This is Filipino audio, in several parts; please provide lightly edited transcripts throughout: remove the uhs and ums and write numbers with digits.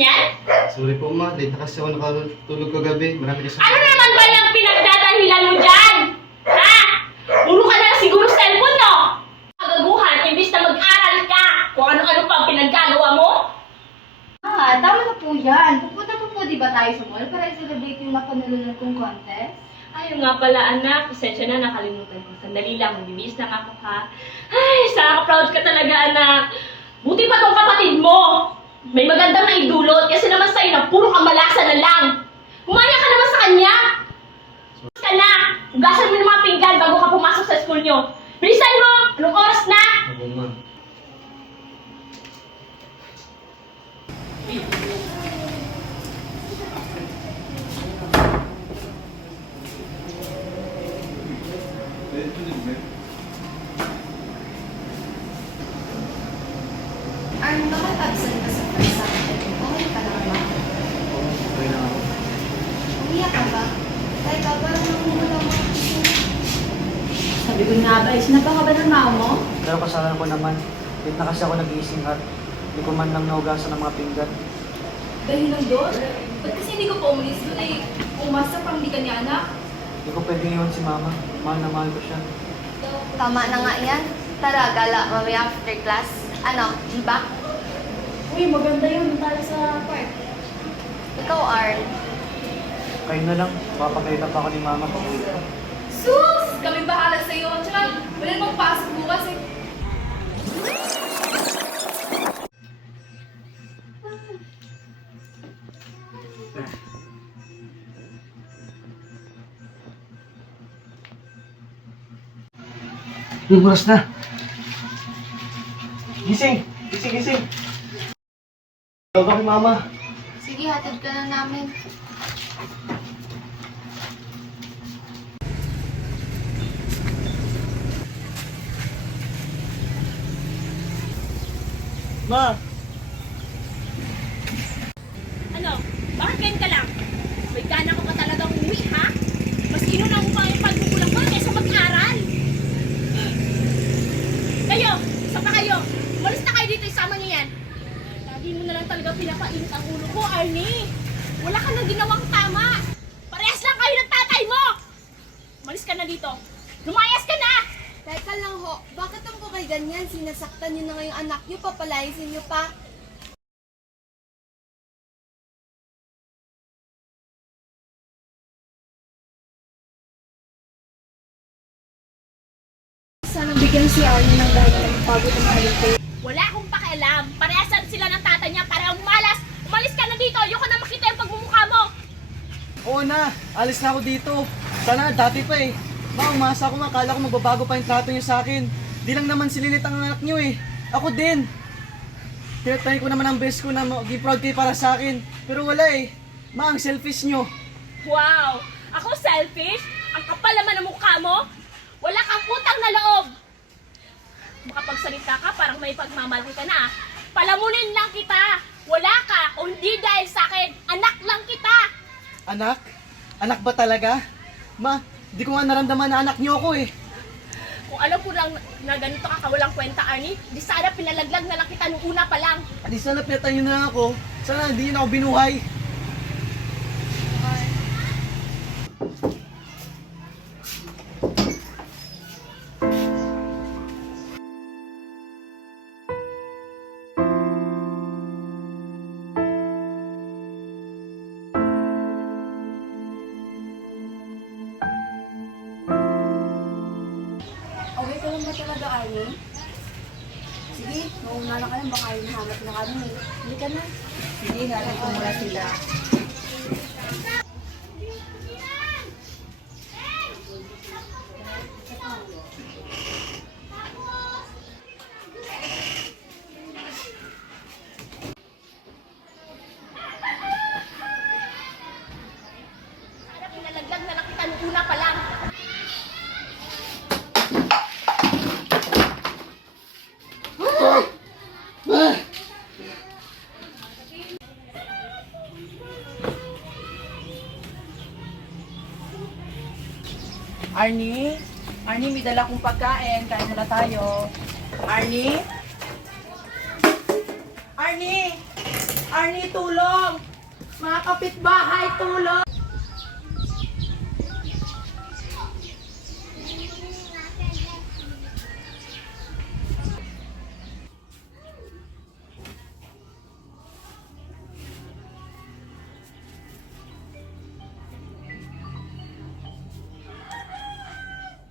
niyan? Sorry po ma, late na kasi ako nakatulog kagabi. Marami kasi... Ano naman ba yung pinagdadahilan mo dyan? Ha? Puro ka na siguro cellphone, no? Kagaguhan, imbis na mag-aral ka. Kung ano-ano pa ang pinaggagawa mo. Ah, tama na po yan. Pupunta po di ba tayo sa mall para i-celebrate yung napanulunan kong contest? Ayun nga pala, anak. Pasensya na, nakalimutan ko. Sandali lang, magbibis lang ako, ha? Ay, proud ka talaga, anak. Buti pa tong kapatid mo. May magandang naidulot kasi naman sa'yo na puro kamalasa na lang. Humaya ka naman sa kanya. Ka na. Hugasan mo yung mga pinggan bago ka pumasok sa school nyo. Bilisan mo! Anong oras na? Ako ma. Arno, bakit absent ka sa first subject? Okay ka lang ba? Okay na ako. Umiyak ka ba? Teka, parang namumula mo. Sabi ko nga ba, sinapa ka ba ng mama mo? Pero kasalanan ko naman, late na kasi ako nagising at hindi ko man lang naugasan ng mga pinggan. Dahil lang doon? Ba't kasi hindi ko pa umalis doon eh? Umasa pang hindi ka niya anak? Hindi ko pwedeng iwan si mama. Mahal na mahal ko siya. Tama na nga yan. Tara, gala, mamaya after class. Ano, di ba? Uy, maganda yun. Tala sa park. Ikaw, Arn. Kayo na lang, mapapagayla pa ako ni mama pag uwi ko. Sus! Kami bahala sa'yo. Tsaka, wala namang pasok bukas eh. Yung oras na! Gising! Gising, gising! Tawag ako kay mama. Sige, hatid ka na namin. Ma! Ano? Bakit ganyan ka lang? May gana ko pa talagang uwi, ha? Mas inunaw mo pa yung pagkukulang mo kaysa mag-aral. Kayo! Isa pa kayo! Umalis na kayo dito, isama niyo yan. Lagi mo na lang talaga pinapainit ang ulo ko, Arnie. Wala ka nang ginawang tama. Parehas lang kayo ng tatay mo! Umalis ka na dito. Lumayas ka na! Teka lang ho, bakit ang po kay ganyan? Sinasaktan niyo na ngayong anak niyo, papalayasin niyo pa. Sana bigyan si Arnie ng dahil ng pagod ng halipay. Wala akong pakialam. Parehasan sila ng tatay niya para umalas. Umalis ka na dito. Ayoko na makita yung pagmumukha mo. Oo na! Alis na ako dito. Sana dati pa eh. Ma, umasa ako ma. Akala ko magbabago pa yung trato niyo sa akin. Di lang naman sililit ang anak niyo eh. Ako din. Tinatry ko naman ang best ko na maging proud kayo para sa akin. Pero wala eh. Ma, ang selfish niyo. Wow! Ako selfish? Ang kapal naman ng mukha mo? Wala kang utang na loob! Makapagsalita ka, parang may pagmamahal ka na. Palamunin lang kita! Wala ka! O hindi dahil sa akin, anak lang kita! Anak? Anak ba talaga? Ma, di ko nga naramdaman na anak niyo ako eh. Kung alam ko lang na ganito ka kawalang kwenta, Arnie, di sana pinalaglag na lang kita nung una pa lang. Di sana pinatayin niyo na lang ako. Sana hindi niyo na ako binuhay. Okay ka lang ba talaga, Arnie? Sige, mauna na ka lang. Baka hinahanap na kami. Hindi ka na. Sige, hanap ko muna sila. Sana pinalaglag na lang kita nung una pa lang. Arnie? Arnie, may dala kong pagkain. Kain na tayo. Arnie? Arnie? Arnie, tulong! Mga kapitbahay, tulong!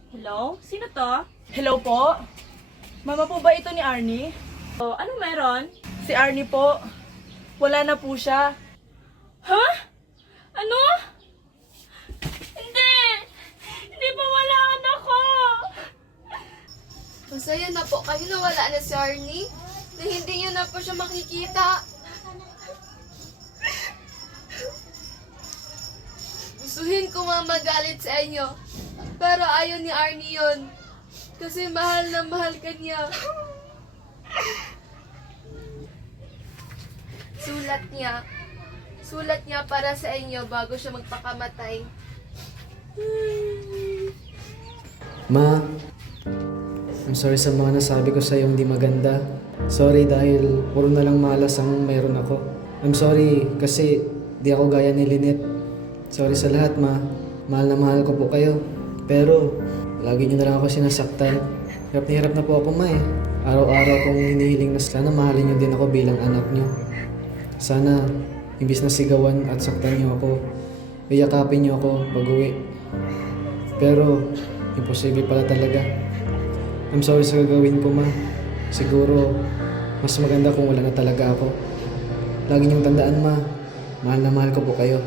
Hello? Sino to? Hello po? Mama po ba ito ni Arnie? Oh, anong meron? Si Arnie po. Wala na po siya. Ha? Ano? Hindi! Hindi pa wala anak ko! Masaya na po kayo na wala na si Arnie. Na hindi niyo na po siya makikita. Gustuhin ko magalit sa inyo. Pero ayaw ni Arnie yun. Kasi mahal na mahal ka niya. Sulat niya para sa inyo bago siya magpakamatay. Ma, I'm sorry sa mga nasabi ko sa'yo hindi maganda. Sorry dahil puro na lang malas ang mayroon ako. I'm sorry kasi di ako gaya ni Lynette. Sorry sa lahat, ma. Mahal na mahal ko po kayo. Pero, lagi niyo na lang ako sinasaktan. Hirap na hirap na po ako, ma eh. Araw-araw kong hinihiling na sana mahalin niyo din ako bilang anak niyo. Sana, imbis na sigawan at saktan niyo ako, iyakapin niyo ako pag-uwi. Pero, imposible pala talaga. I'm sorry sa gagawin ko, ma. Siguro, mas maganda kung wala na talaga ako. Lagi niyong tandaan, ma. Mahal na mahal ko po kayo.